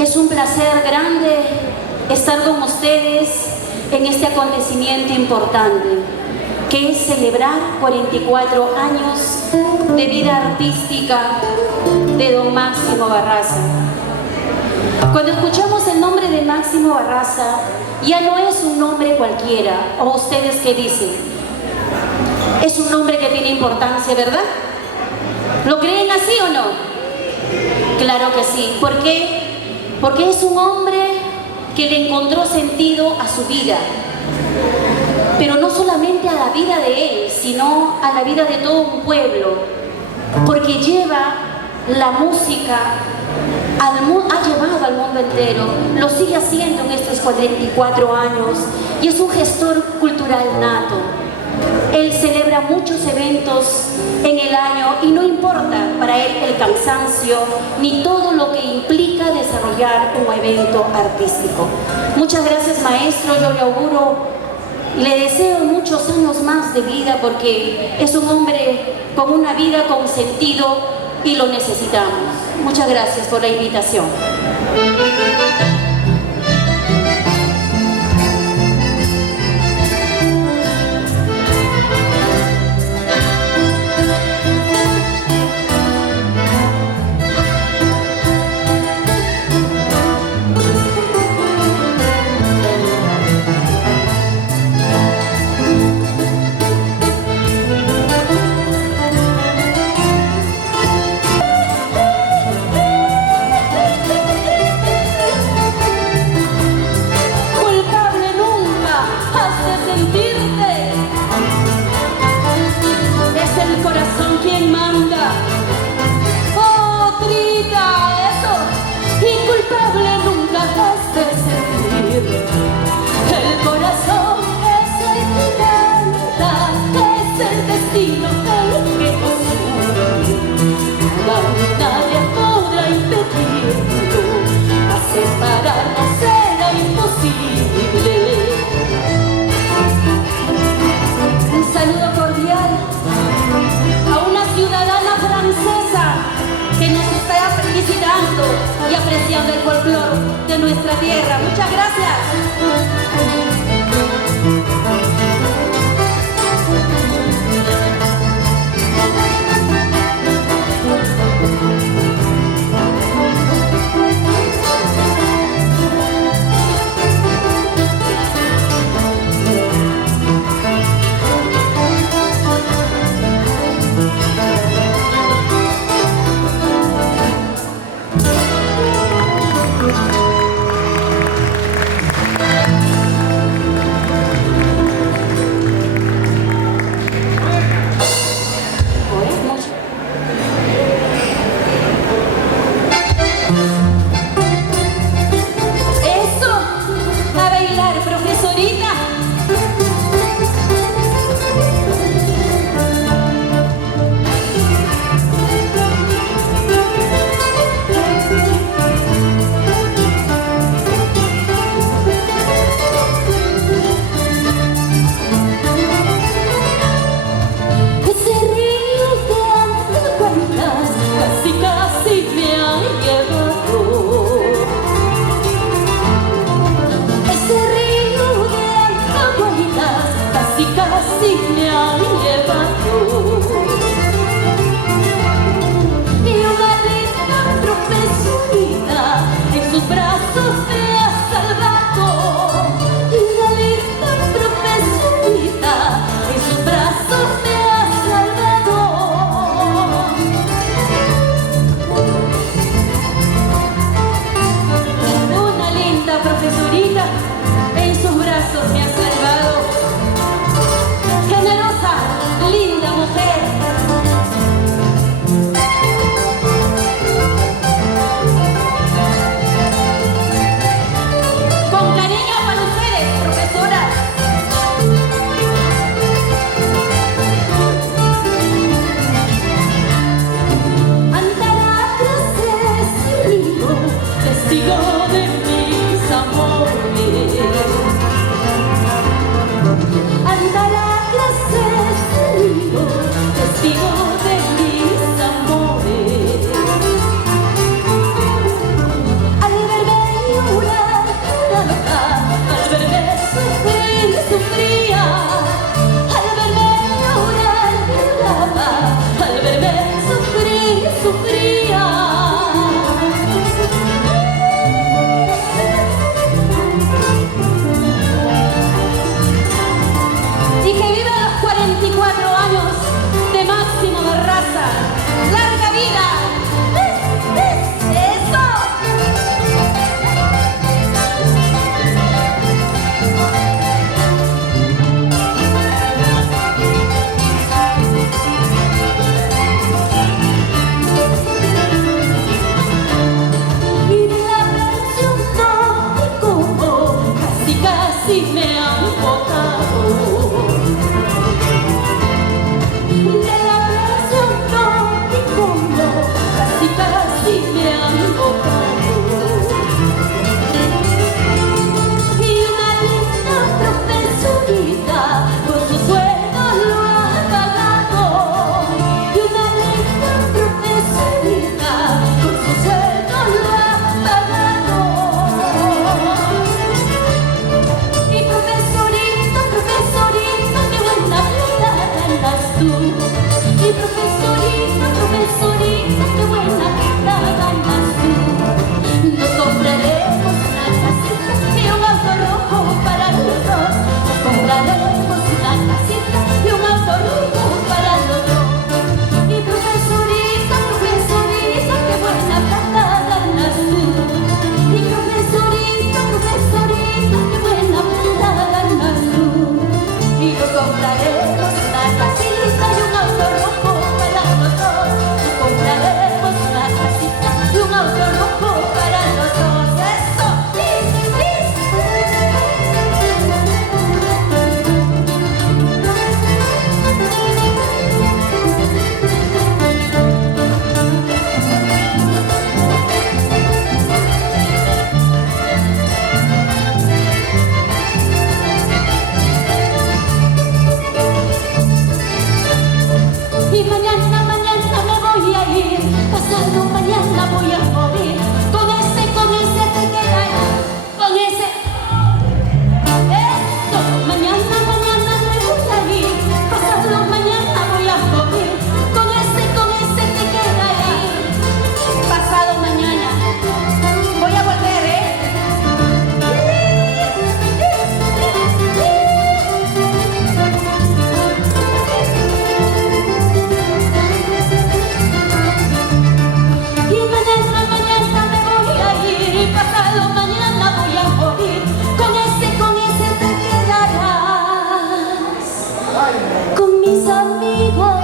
Es un placer grande estar con ustedes en este acontecimiento importante, que es celebrar 44 años de vida artística de don Máximo Barraza. Cuando escuchamos el nombre de Máximo Barraza, ya no es un nombre cualquiera. ¿O ustedes qué dicen? Es un nombre que tiene importancia, ¿verdad? ¿Lo creen así o no? Claro que sí. ¿Por qué? Porque es un hombre que le encontró sentido a su vida. Pero no solamente a la vida de él, sino a la vida de todo un pueblo. Porque lleva la música, ha llevado al mundo entero, lo sigue haciendo en estos 44 años y es un gestor cultural nato. Él celebra muchos eventos en el año y no importa para él el cansancio ni todo lo que implica desarrollar un evento artístico. Muchas gracias, maestro. Yo le auguro, le deseo muchos años más de vida porque es un hombre con una vida con sentido y lo necesitamos. Muchas gracias por la invitación. Y apreciando el folclore de nuestra tierra. Muchas gracias. Al verme pasado mañana voy a morir. Con ese te quedarás. Con mis amigos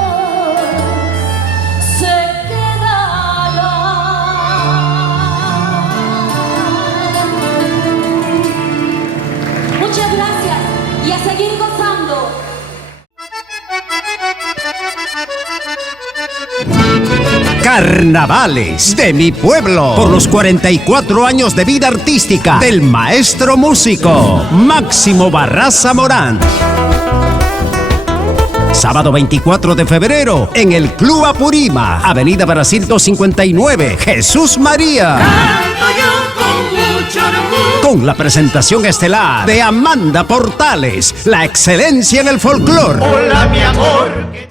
se quedarán. Muchas gracias y a seguir gozando. Carnavales de mi pueblo, por los 44 años de vida artística del maestro músico Máximo Barraza Morán. Sábado 24 de febrero en el Club Apurima, Avenida Brasil 259, Jesús María. Canto yo con mucho orgullo. Con la presentación estelar de Amanda Portales, la excelencia en el folclore. Hola mi amor.